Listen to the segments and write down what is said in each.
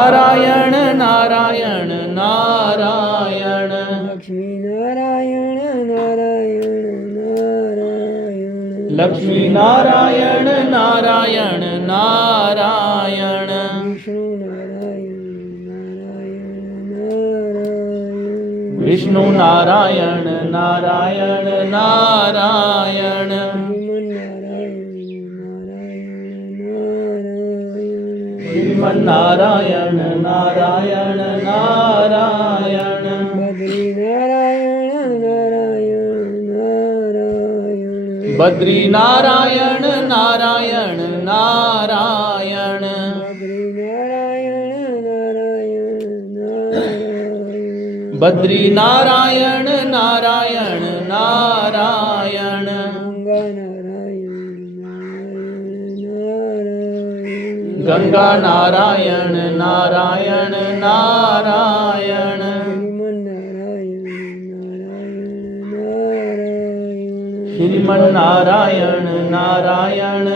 नारायण नारायण नारायण लक्ष्मी नारायण नारायण नारायण लक्ष्मी नारायण नारायण नारायण विष्णु नारायण नारायण विष्णु नारायण नारायण श्रीमन नारायण नारायण श्रीमन नारायण नारायण बद्री नारायण नारायण बद्री नारायण नारायण नारायण बद्री नारायण बद्री नारायण नारायण नारायण नारायण गंगा नारायण नारायण गंगा नारायण नारायण श्रीमन नारायण नारायण श्रीमन नारायण नारायण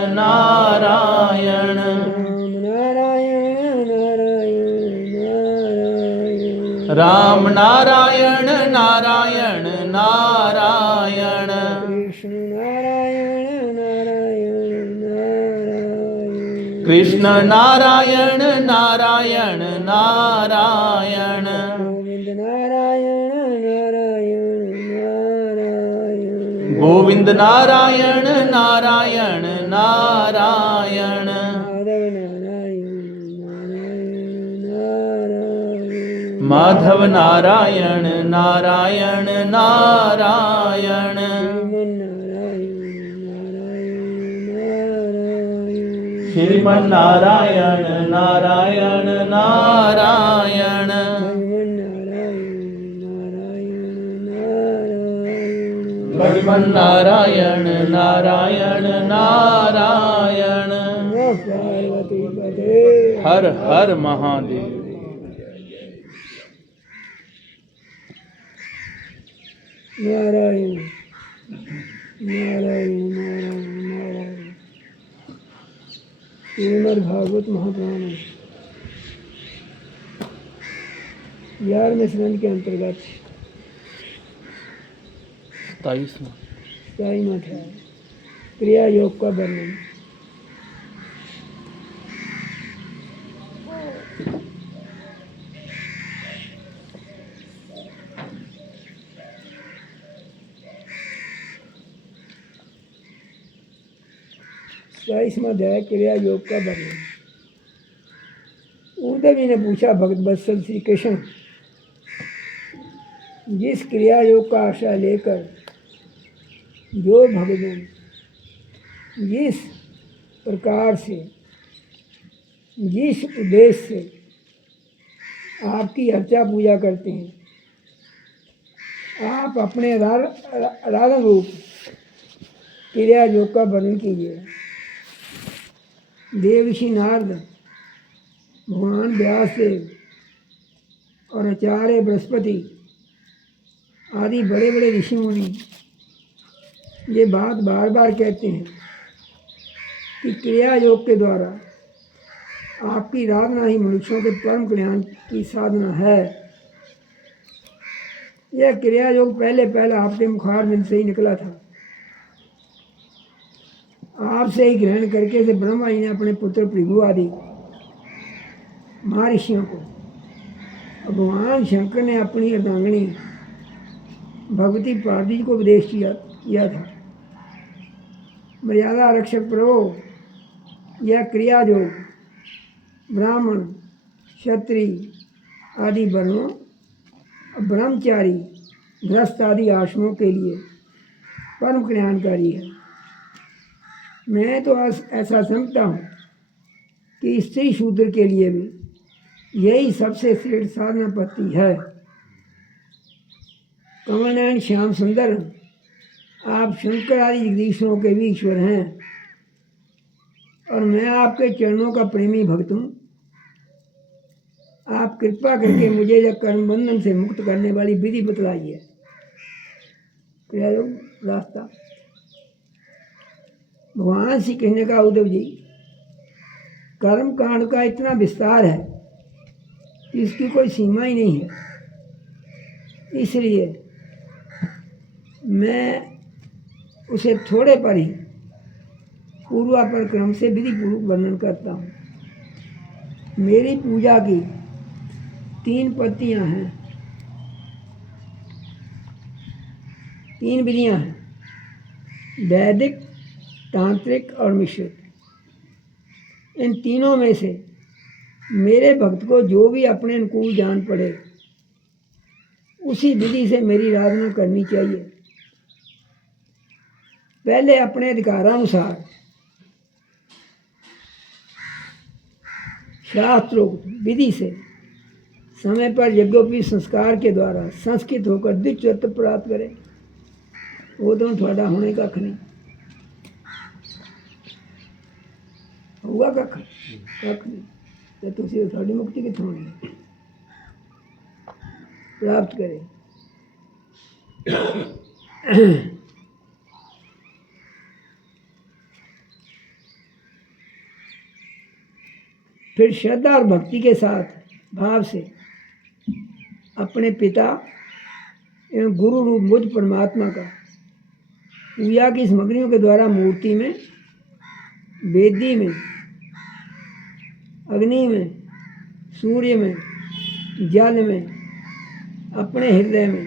राम नारायण राम नारायण नारायण नारायण नारायण कृष्ण नारायण नारायण कृष्ण नारायण नारायण नारायण गोविंद नारायण नारायण गोविंद नारायण नारायण नारायण माधव नारायण माधव नारायण नारायण नारायण श्रीमन नारायण नारायण श्रीमन नारायण नारायण भगवन नारायण नारायण नारायण पार्वती पते हर हर महादेव नारायण नारायण नारायण नारायण श्रीमद् भागवत महापुराण 11वें स्कंद के अंतर्गत 27वां अध्याय क्रिया योग का वर्णन। बाईसवां अध्याय क्रिया योग का वर्णन। उद्धव ने पूछा, भक्त वत्सल श्री कृष्ण, जिस क्रिया योग का आश्रय लेकर जो भगवान जिस प्रकार से जिस उद्देश्य से आपकी अर्चा पूजा करते हैं, आप अपने आराधन रूप क्रिया योग का वर्णन कीजिए। देवर्षि नारद, भगवान व्यास देव और आचार्य बृहस्पति आदि बड़े बड़े ऋषि मुनि ये बात बार बार कहते हैं कि क्रिया योग के द्वारा आपकी आराधना ही मनुष्यों के परम कल्याण की साधना है। यह क्रिया योग पहले आपके मुखारबिंद से ही निकला था। आपसे ही ग्रहण करके से ब्रह्मा जी ने अपने पुत्र भृगु आदि महर्षियों को, भगवान शंकर ने अपनी अर्धांगिनी भगवती पार्वती को उपदेश किया था। मर्यादा आरक्षक प्रभु, यह क्रिया योग ब्राह्मण, क्षत्रिय आदि वर्णों, ब्रह्मचारी, गृहस्थ आदि आश्रमों के लिए परम कल्याणकारी है। मैं तो ऐसा समझता हूँ कि स्त्री शूद्र के लिए भी यही सबसे श्रेष्ठ साधना पद्धति है। कमलनयन श्याम सुंदर, आप शंकर आदि जगदीश्वरों के भी ईश्वर हैं और मैं आपके चरणों का प्रेमी भक्त हूँ। आप कृपा करके मुझे यह कर्म बंधन से मुक्त करने वाली विधि बतलाइए। क्रिया योग रास्ता। भगवान श्री कृष्ण का, उद्धव जी, कर्म कांड का इतना विस्तार है कि उसकी कोई सीमा ही नहीं है। इसलिए मैं उसे थोड़े पर ही पूर्वापर क्रम से विधिपूर्वक वर्णन करता हूँ। मेरी पूजा की 3 पत्तियाँ हैं, 3 विधियाँ हैं, वैदिक, तांत्रिक और मिश्रित। इन तीनों में से मेरे भक्त को जो भी अपने अनुकूल जान पड़े उसी विधि से मेरी आराधना करनी चाहिए। पहले अपने अधिकारानुसार शास्त्रोक्त विधि से समय पर यज्ञोपवीत संस्कार के द्वारा संस्कृत होकर द्विचत्व प्राप्त करें। वो तो थोड़ा होने का नहीं होगा कख नहीं तो तुझे थोड़ी मुक्ति कितों होनी प्राप्त करें। फिर श्रद्धा और भक्ति के साथ भाव से अपने पिता एवं गुरु रूप मुझ परमात्मा का पूजा की सामग्रियों के द्वारा मूर्ति में, वेदी में, अग्नि में, सूर्य में, जल में, अपने हृदय में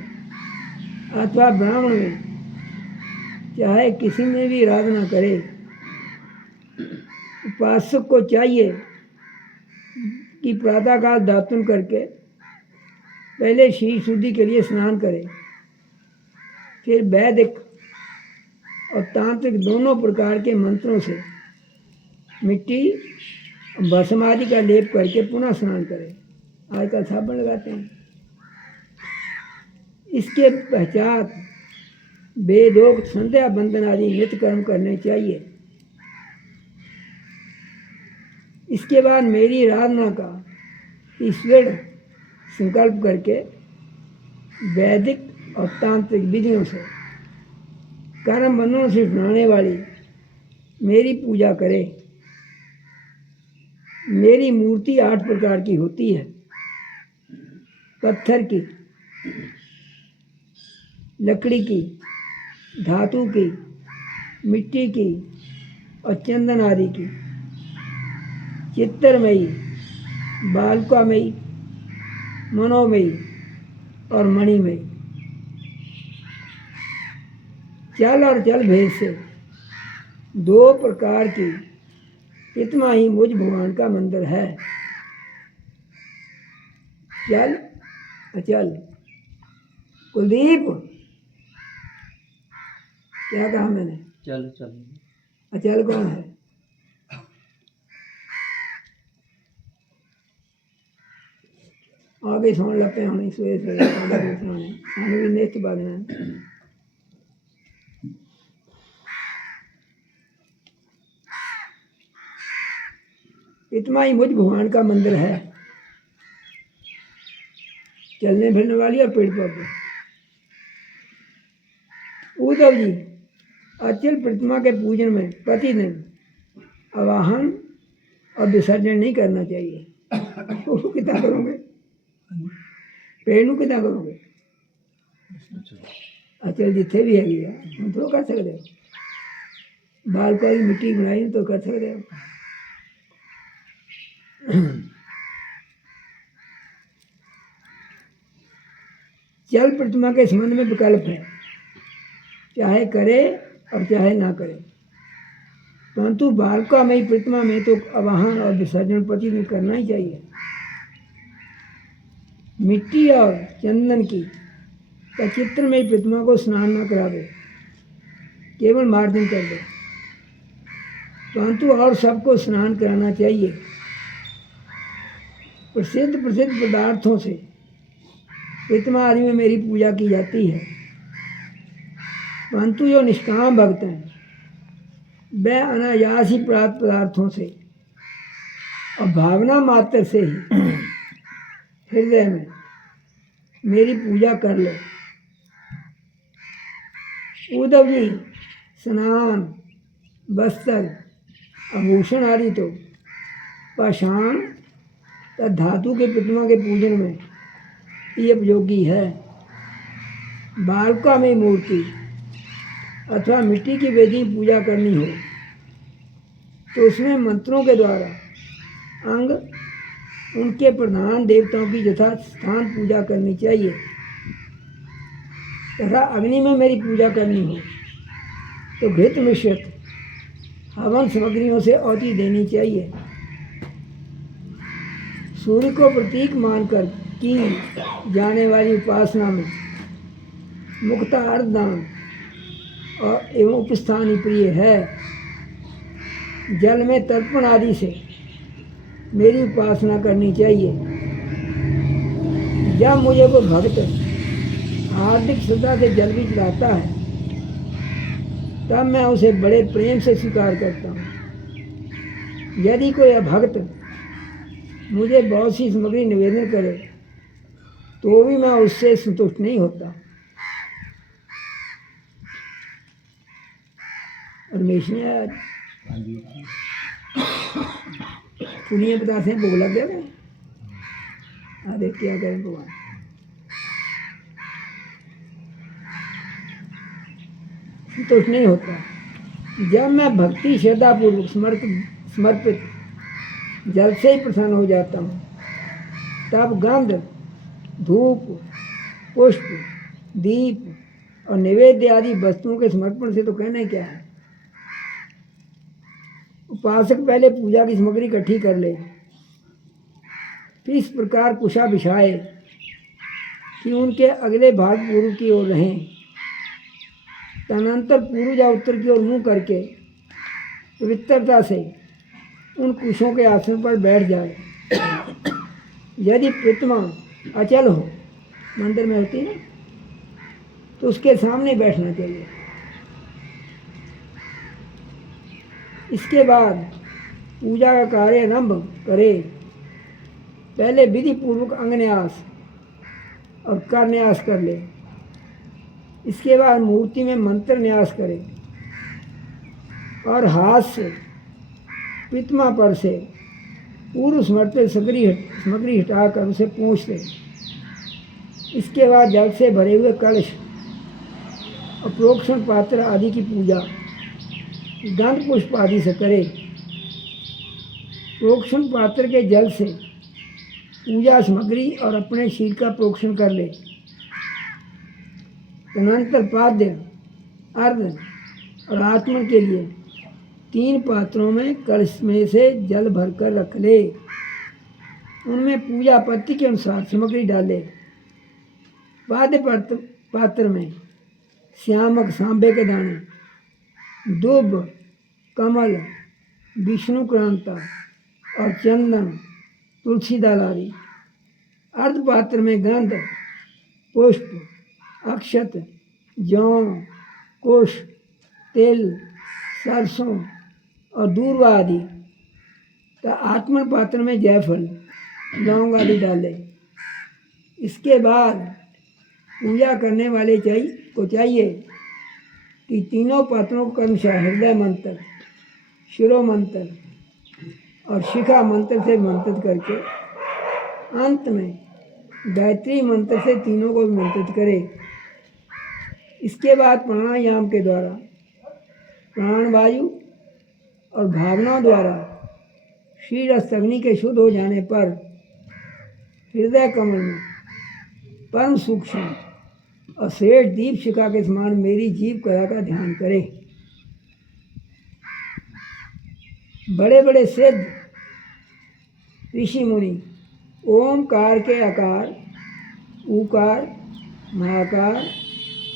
अथवा ब्राह्मण में, चाहे किसी में भी आराधना करे। उपासक को चाहिए कि प्रातःकाल दातुन करके पहले शरीर शुद्धि के लिए स्नान करे, फिर वैदिक और तांत्रिक दोनों प्रकार के मंत्रों से मिट्टी भस्म आदि का लेप करके पुनः स्नान करे। आजकल साबुन लगाते हैं। इसके पश्चात वेदोक्त संध्या बंदन आदि नित्य कर्म करने चाहिए। इसके बाद मेरी आराधना का ईश्वर संकल्प करके वैदिक और तांत्रिक विधियों से कर्म बंधनों से छुड़ाने वाली मेरी पूजा करे। मेरी मूर्ति 8 प्रकार की होती है, पत्थर की, लकड़ी की, धातु की, मिट्टी की और चंदन आदि की, चित्रमयी, बालकामयी, मनोमयी और मणिमयी। चल और जल भेद से 2 प्रकार की इतना ही मुझ भगवान का मंदिर है। चल अचल। कुलदीप, क्या कहा मैंने? चल चल। अचल कौन है? आगे सोन लपे होने सोए सानू भी नेत बादना। इतना ही मुझ भगवान का मंदिर है। चलने फिरने वाली और पेड़ पौधे। उद्धव जी अचल प्रतिमा के पूजन में प्रतिदिन आवाहन और विसर्जन नहीं करना चाहिए। वो कितना करोगे? पेड़ कितना करोगे? अचल जिथे भी हैगी हम तो कर सकते हो। बाल को मिट्टी बनाई तो कर सकते हो। जल प्रतिमा के संबंध में विकल्प है, चाहे करे और चाहे ना करे, परंतु बालकामयी प्रतिमा में तो आवाहन और विसर्जन प्रतिदिन करना ही चाहिए। मिट्टी और चंदन की चित्रमयी प्रतिमा को स्नान न करावे, केवल मार्जन कर दे, परंतु और सबको स्नान कराना चाहिए। प्रसिद्ध पदार्थों से प्रतिमा आदि में मेरी पूजा की जाती है, परंतु जो निष्काम भक्त हैं वह अनायास ही प्राप्त पदार्थों से और भावना मात्र से ही हृदय में मेरी पूजा कर ले। उद्धव जी स्नान, वस्त्र, आभूषण आदि तो पाषाण तो धातु के प्रतिमा के पूजन में ये उपयोगी है। बालका में मूर्ति अथवा मिट्टी की वेदी की पूजा करनी हो तो उसमें मंत्रों के द्वारा अंग उनके प्रधान देवताओं की यथा स्थान पूजा करनी चाहिए तथा अग्नि में मेरी पूजा करनी हो तो घृत मिश्रित हवन सामग्रियों से आहुति देनी चाहिए। सूर्य को प्रतीक मानकर की जाने वाली उपासना में मुख्यतः अर्धदान और एवं उपस्थान ही प्रिय है। जल में तर्पण आदि से मेरी उपासना करनी चाहिए। जब मुझे कोई भक्त हार्दिक श्रद्धा से जल भी चढ़ाता है तब मैं उसे बड़े प्रेम से स्वीकार करता हूँ। यदि कोई भक्त मुझे बहुत सी सामग्री निवेदन करे तो भी मैं उससे संतुष्ट नहीं होता। रमेश ने आज सुनिए बताते हैं भोग लग गया ना। देख क्या करें भगवान। संतुष्ट नहीं होता। जब मैं भक्ति श्रद्धापूर्वक समर्पित जल से ही प्रसन्न हो जाता हूँ तब गंध धूप पुष्प दीप और निवेद्य आदि वस्तुओं के समर्पण से तो कहना ही क्या है। उपासक पहले पूजा की सामग्री इकट्ठी कर ले, फिर इस प्रकार कुशा बिछाए कि उनके अगले भाग पूर्व की ओर रहें। तदनंतर पूर्व या उत्तर की ओर मुँह करके पवित्रता से उन कुशों के आसन पर बैठ जाए। यदि प्रतिमा अचल हो, मंदिर में होती है तो उसके सामने बैठना चाहिए। इसके बाद पूजा का कार्य आरंभ करे। पहले विधि पूर्वक अंगन्यास और करन्यास कर ले। इसके बाद मूर्ति में मंत्र न्यास करे और हाथ से प्रतिमा पर से पूर्व समर्पित सामग्री हटाकर उसे पोंछ दे। इसके बाद जल से भरे हुए कलश और प्रोक्षण पात्र आदि की पूजा गंध पुष्प आदि से करे। प्रोक्षण पात्र के जल से पूजा सामग्री और अपने शील का प्रोक्षण कर ले। तदनंतर पाद्य अर्ध और आत्मन के लिए 3 पात्रों में कलश में से जल भरकर रख ले। उनमें पूजा पत्ति के अनुसार सामग्री डाले। पाद्य पात्र में श्यामक सांबे के दाने, दुब, कमल, विष्णु क्रांता और चंदन, तुलसी दल आदि। अर्ध पात्र में गंध, पुष्प, अक्षत, जौ, कुश, तिल, सरसों और दूर्वा आदि। तो आत्मन पात्र में जयफल, लौंग आदि डाले। इसके बाद पूजा करने वाले को चाहिए कि तीनों पात्रों को क्रमशः हृदय मंत्र, शिरो मंत्र और शिखा मंत्र से मंत्रित करके अंत में गायत्री मंत्र से तीनों को मंत्रित करे। इसके बाद प्राणायाम के द्वारा प्राणवायु और भावनाओं द्वारा शीरस्थ अग्नि के शुद्ध हो जाने पर हृदय कमल में परम सूक्ष्म और श्रेष्ठ दीप शिखा के समान मेरी जीव कला का ध्यान करें। बड़े बड़े सिद्ध ऋषि मुनि ओमकार के आकार, ऊकार, महाकार,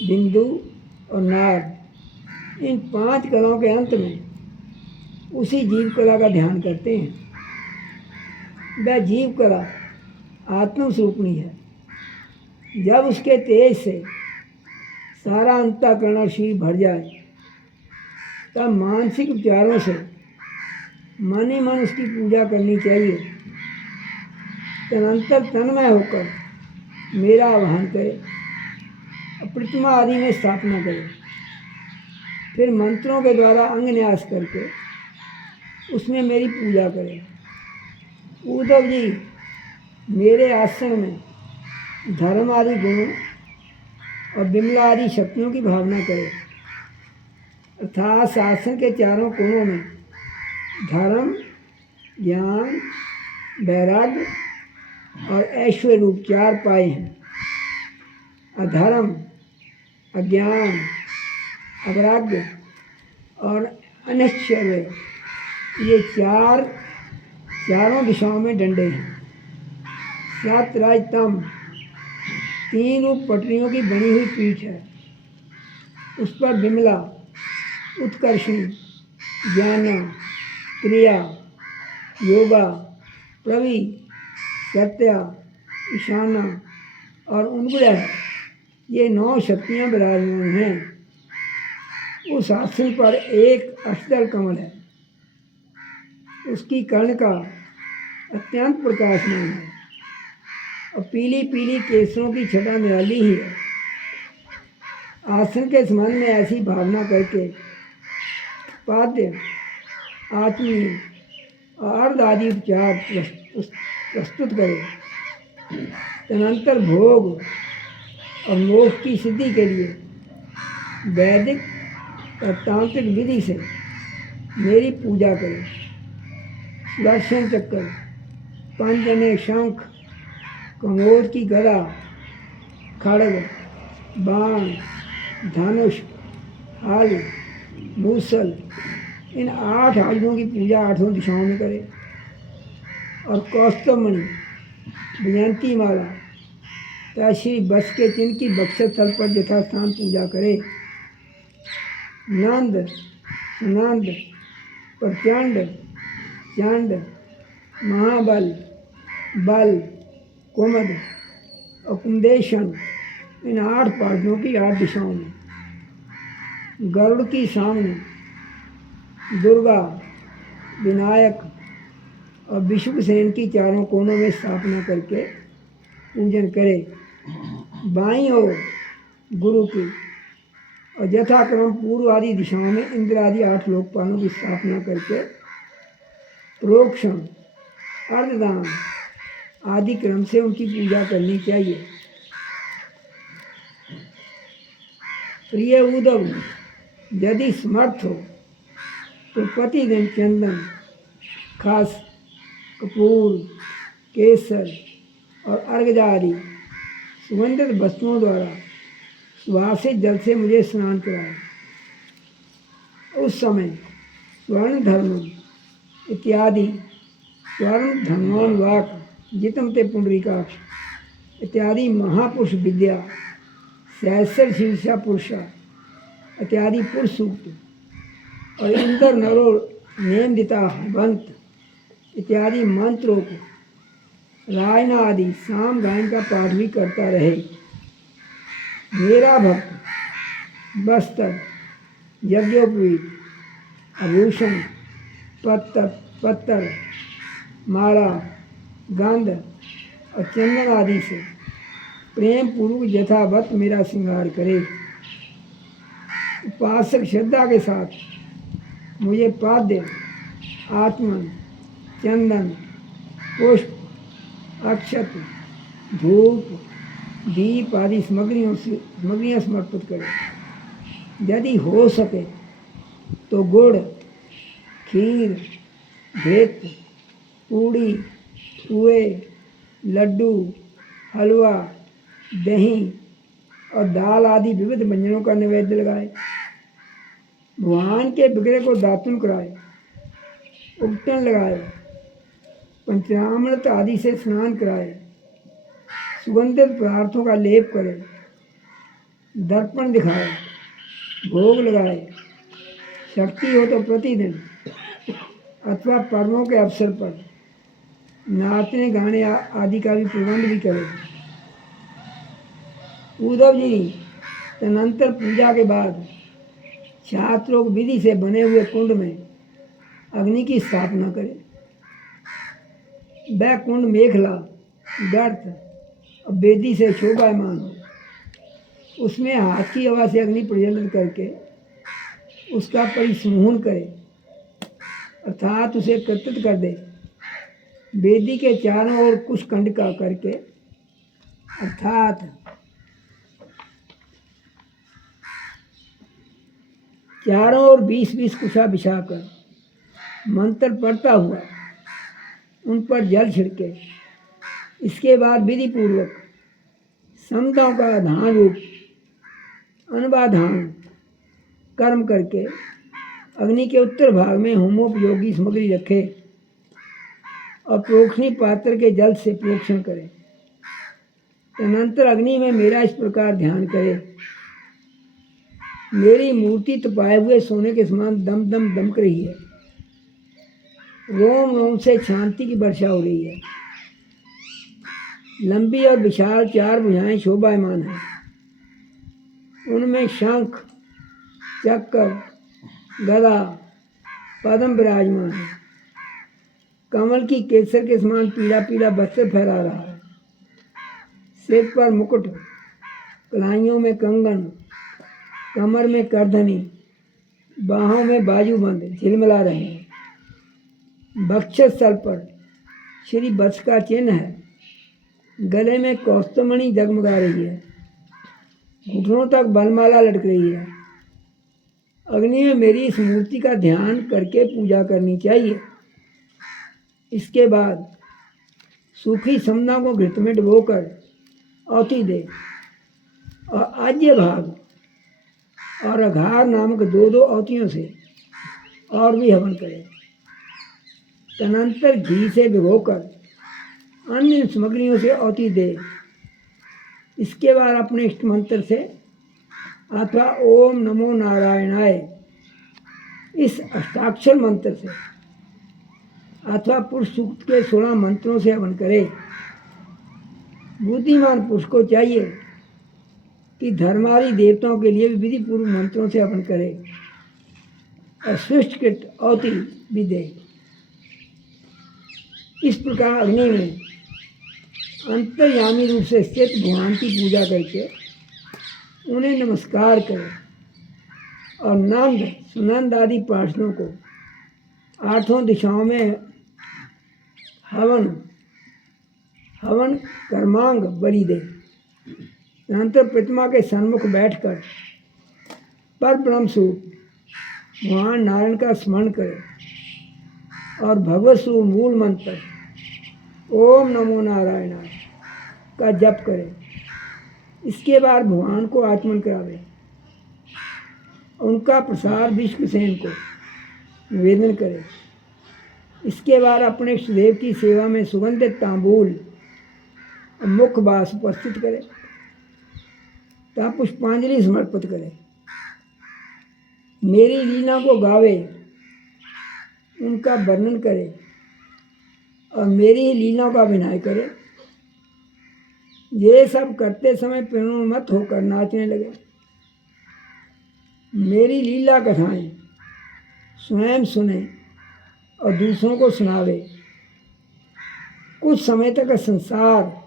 बिंदु और नाद, इन 5 कलाओं के अंत में उसी जीव कला का ध्यान करते हैं। वह जीव कला आत्मस्वरूपणी है। जब उसके तेज से सारा अंतःकरण और शरीर भर जाए तब मानसिक विचारों से मन ही मन उसकी पूजा करनी चाहिए। तदनंतर तन्मय होकर मेरा आह्वान करे, प्रतिमा आदि में स्थापना करे। फिर मंत्रों के द्वारा अंग न्यास करके उसमें मेरी पूजा करे। उद्धव जी मेरे आसन में धर्म आदि गुणों और बिमला आदि शक्तियों की भावना करे। अर्थात शासन के चारों कोणों में धर्म, ज्ञान, वैराग्य और ऐश्वर्य रूप चार पाए हैं। अधर्म, अज्ञान, अवैराग्य और अनिश्चय, ये चारों दिशाओं में डंडे हैं। सत, रज, तम, तीन रूप पटरियों की बनी हुई पीठ है। उस पर बिमला, उत्कर्षणी, ज्ञान, क्रिया, योगा, प्रवि, सत्या, ईशाना और उन्ग्रह, ये 9 शक्तियाँ विराजमान हैं। उस आसन पर एक अष्टदल कमल है। उसकी कर्णिका अत्यंत प्रकाशमान है और पीली पीली केसरों की छटा निराली ही है। आसन के संबंध में ऐसी भावना करके पाद्य, आत्मीय और अर्ध आदि उपचार प्रस्तुत करें। तदनंतर भोग और मोक्ष की सिद्धि के लिए वैदिक और तांत्रिक विधि से मेरी पूजा करें। सुदर्शन चक्र, पंचने शंख, कमोद की गदा, खड्ग, बाण, धनुष, हल, मूसल, इन 8 आयुधों की पूजा 8 दिशाओं में करे और कौस्तुभमणि, विजयंती माला तथा श्री बस के चिन्ह की बक्षत स्थल पर यथास्थान पूजा करे। नंद, सुनंद, प्रचंड, चंड, महाबल, बल, कुमद और कुंदेशन, इन 8 पार्थियों की 8 दिशाओं में गरुड़ की सामने दुर्गा, विनायक और विश्वसेन की चारों कोनों में स्थापना करके पूजन करे। बाईं ओर गुरु की और यथाक्रम पूर्व आदि दिशाओं में इंद्र आदि 8 लोकपालों की स्थापना करके प्रोक्षण, अर्धदान आदि क्रम से उनकी पूजा करनी चाहिए। प्रिय उद्धव, यदि समर्थ हो तो प्रतिदिन चंदन, खस, कपूर, केसर और अर्घ्य आदि सुगंधित वस्तुओं द्वारा सुवासित जल से मुझे स्नान कराए। उस समय स्वर्ण धर्मम इत्यादि स्वर्ण धर्मोन वाक जितम ते पुंडरीकाक्ष इत्यादि महापुरुष विद्या, सहस्र शीर्षा पुरुषा इत्यादि पुरुष सूक्त और इंद्र नरो नेमदिता बंत इत्यादि मंत्रों को रायना आदि साम गायन का पाठ भी करता रहे। मेरा भक्त वस्त्र, यज्ञोपवीत, आभूषण, पत्तर, माला, गंध और चंदन आदि से प्रेम पूर्वक यथावत मेरा श्रृंगार करे। उपासक श्रद्धा के साथ मुझे पाद्य, आत्मन, चंदन, पुष्प, अक्षत, धूप, दीप आदि सामग्रियाँ समर्पित करें। यदि हो सके तो गुड़, खीर, घृत, पूड़ी, पुए, लड्डू, हलवा, दही और दाल आदि विविध व्यंजनों का नैवेद्य लगाए। भगवान के विग्रह को दातुन कराए, उपटन लगाए, पंचामृत आदि से स्नान कराए, सुगंधित पदार्थों का लेप करे, दर्पण दिखाए, भोग लगाए। शक्ति हो तो प्रतिदिन अथवा पर्वों के अवसर पर नाचने गाने आदि का भी प्रबंध भी करे। उद्धव जी तदनंतर पूजा के बाद छात्रों विधि से बने हुए कुंड में अग्नि की स्थापना करे। वह कुंड मेखला, गर्त और वेदी से शोभायमान हो। उसमें हाथ की हवा से अग्नि प्रज्वलित करके उसका परिसमूहन करे, अर्थात उसे कर्तृत कर दे। वेदी के चारों ओर कुश कंडिका करके अर्थात चारों ओर 20-20 कुशा बिछाकर मंत्र पढ़ता हुआ उन पर जल छिड़के। इसके बाद विधि पूर्वक समताओं का धान रूप अनवाधान कर्म करके अग्नि के उत्तर भाग में होमोपयोगी सामग्री रखे और प्रोक्षणी पात्र के जल से प्रोक्षण करे। तदनंतर अग्नि में मेरा इस प्रकार ध्यान करे, मेरी मूर्ति तपाए हुए सोने के समान दम दम दमक रही है, रोम रोम से शांति की वर्षा हो रही है। लंबी और विशाल 4 भुजाएं शोभायमान हैं, उनमें शंख चक्र गदा पद्म विराजमान है। कमल की केसर के समान पीला पीला वस्त्र फहरा रहा है। सिर पर मुकुट, कलाइयों में कंगन, कमर में करधनी, बाहों में बाजूबंद झिलमिला रहे हैं। वक्षस्थल पर श्री वत्स का चिन्ह है। गले में कौस्तुभमणि जगमगा रही है। घुटनों तक बलमाला लटक रही है। अग्नि में मेरी इस मूर्ति का ध्यान करके पूजा करनी चाहिए। इसके बाद सूखी समना को घृत में डुबोकर औती दे और आज्य भाग और अघार नामक 2-2 औतियों से और भी हवन करे। तदनंतर घी से भिगोकर अन्य सामग्रियों से औती दे। इसके बाद अपने इष्ट मंत्र से अथवा ओम नमो नारायणाय इस अष्टाक्षर मंत्र से अथवा पुरुष सूक्त के 16 मंत्रों से हवन करे। बुद्धिमान पुरुष को चाहिए कि धर्मादि देवताओं के लिए भी विधि पूर्व मंत्रों से हवन करे और सृष्टिकृत औति भी दे। इस प्रकार अग्नि में अंतर्यामी रूप से स्थित भगवान की पूजा करके उन्हें नमस्कार करें और नंद सुनंद आदि पार्षदों को 8 दिशाओं में हवन कर्मांग बलि दे। अनंतर प्रतिमा के सन्मुख बैठकर पर ब्रह्म स्वरूप भगवान नारायण का स्मरण करे और भगवत स्वरूप मूल मंत्र ओम नमो नारायणाय का जप करे। इसके बाद भगवान को आचमन करावे। उनका प्रसाद विश्वसेन को निवेदन करे। इसके बाद अपने इष्टदेव की सेवा में सुगंधित तांबूल और मुख बास उपस्थित करे तथा पुष्पांजलि समर्पित करे। मेरी लीला को गावे, उनका वर्णन करे और मेरी ही लीला का अभिनय करे। ये सब करते समय प्रेमोन्मत्त होकर नाचने लगे। मेरी लीला कथाएं स्वयं सुने और दूसरों को सुनावे। कुछ समय तक संसार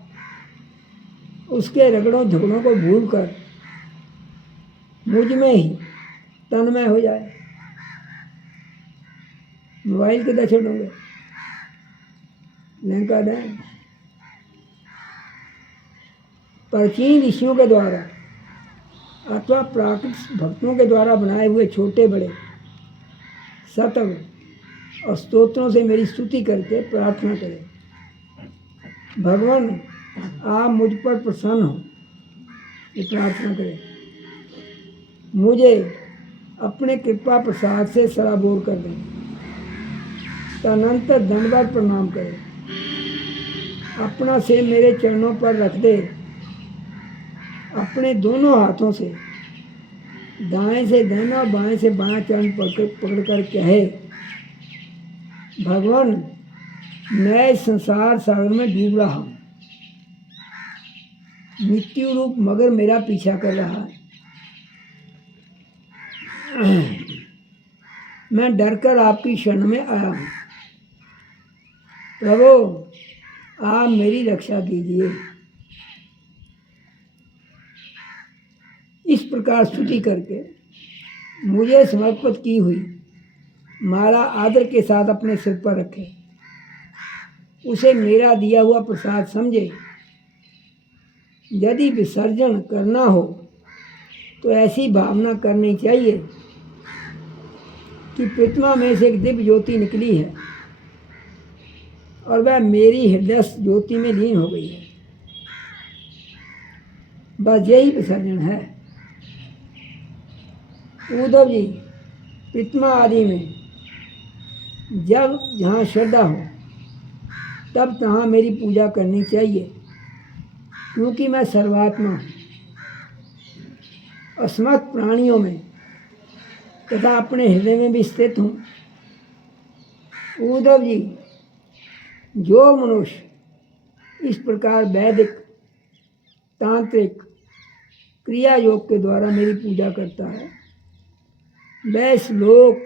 उसके रगड़ों झगड़ों को भूलकर मुझ में ही तन्मय हो जाए। मोबाइल किधर छोड़ोगे? लंका डैम। प्राचीन ऋषियों के द्वारा अथवा प्राकृतिक भक्तों के द्वारा बनाए हुए छोटे बड़े शतक और स्तोत्रों से मेरी स्तुति करके प्रार्थना करें। भगवान आप मुझ पर प्रसन्न हो, ये प्रार्थना करें। मुझे अपने कृपा प्रसाद से सराबोर कर दें। तदनंतर दंडवत प्रणाम करें। अपना सिर मेरे चरणों पर रख दे। अपने दोनों हाथों से दाएं से दाहिना और बाएं से बायां चरण पकड़कर कहे, भगवान मैं इस संसार सागर में डूब रहा हूँ। मृत्यु रूप मगर मेरा पीछा कर रहा है। मैं डरकर आपकी शरण में आया हूँ। प्रभु आप मेरी रक्षा कीजिए। इस प्रकार स्तुति करके मुझे समर्पित की हुई माला आदर के साथ अपने सिर पर रखे। उसे मेरा दिया हुआ प्रसाद समझे। यदि विसर्जन करना हो तो ऐसी भावना करनी चाहिए कि प्रतिमा में से एक दिव्य ज्योति निकली है और वह मेरी हृदय ज्योति में लीन हो गई है। बस यही विसर्जन है। उद्धव जी, प्रतिमा आदि में जब जहाँ श्रद्धा हो तब तहाँ मेरी पूजा करनी चाहिए, क्योंकि मैं सर्वात्मा हूँ। असमर्थ प्राणियों में तथा अपने हृदय में भी स्थित हूँ। उद्धव जी, जो मनुष्य इस प्रकार वैदिक तांत्रिक क्रिया योग के द्वारा मेरी पूजा करता है, वह इस लोक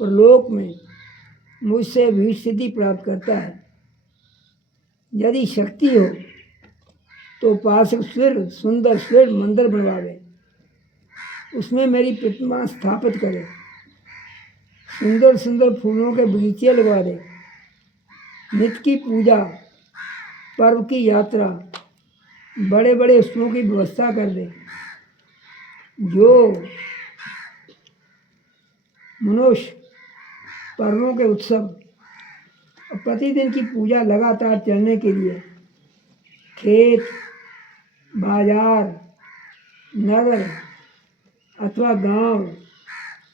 परलोक में मुझसे भी सिद्धि प्राप्त करता है। यदि शक्ति हो तो उपासक सुंदर स्थिर मंदिर बनवावे, उसमें मेरी प्रतिमा स्थापित करे, सुंदर सुंदर फूलों के बगीचे लगवा दे, नित्य की पूजा, पर्व की यात्रा, बड़े बड़े उत्सवों की व्यवस्था कर दे। जो मनुष्य पर्वों के उत्सव और प्रतिदिन की पूजा लगातार चलने के लिए खेत, बाजार, नगर अथवा गांव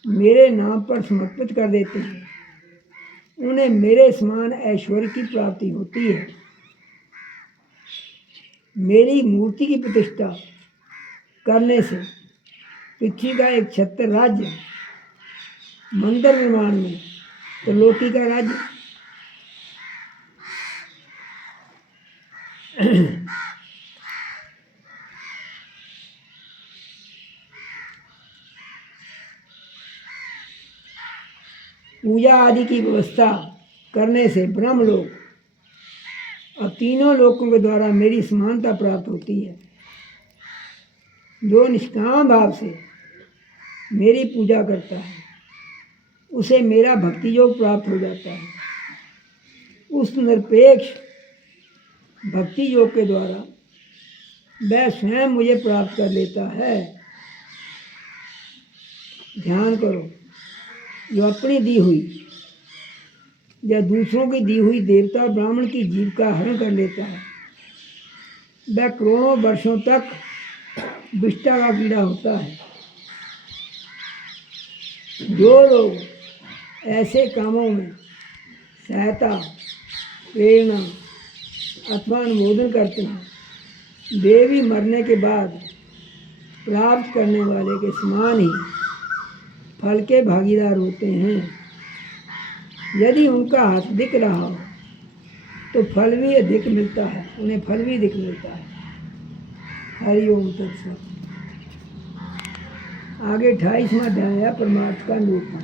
मेरे नाम पर समर्पित कर देते हैं, उन्हें मेरे समान ऐश्वर्य की प्राप्ति होती है। मेरी मूर्ति की प्रतिष्ठा करने से पृथ्वी का एक छत्र राज्य, मंदिर निर्माण में त्रिलोकी का राज्य, पूजा आदि की व्यवस्था करने से ब्रह्मलोक और तीनों लोकों के द्वारा मेरी समानता प्राप्त होती है। जो निष्काम भाव से मेरी पूजा करता है उसे मेरा भक्ति योग प्राप्त हो जाता है। उस निरपेक्ष भक्ति योग के द्वारा वह स्वयं मुझे प्राप्त कर लेता है। ध्यान करो, जो अपनी दी हुई या दूसरों की दी हुई देवता ब्राह्मण की जीविका हरण कर लेता है, वह करोड़ों वर्षों तक विष्ठा का कीड़ा होता है। जो लोग ऐसे कामों में सहायता, प्रेरणा अथवा अनुमोदन करते हैं, वे भी मरने के बाद प्राप्त करने वाले के समान ही फल के भागीदार होते हैं। यदि उनका हाथ दिख रहा हो तो फल भी अधिक मिलता है, उन्हें फल भी अधिक मिलता है। हरिओम तत्सत। आगे 28वां अध्याय है परमार्थ का निरूपण।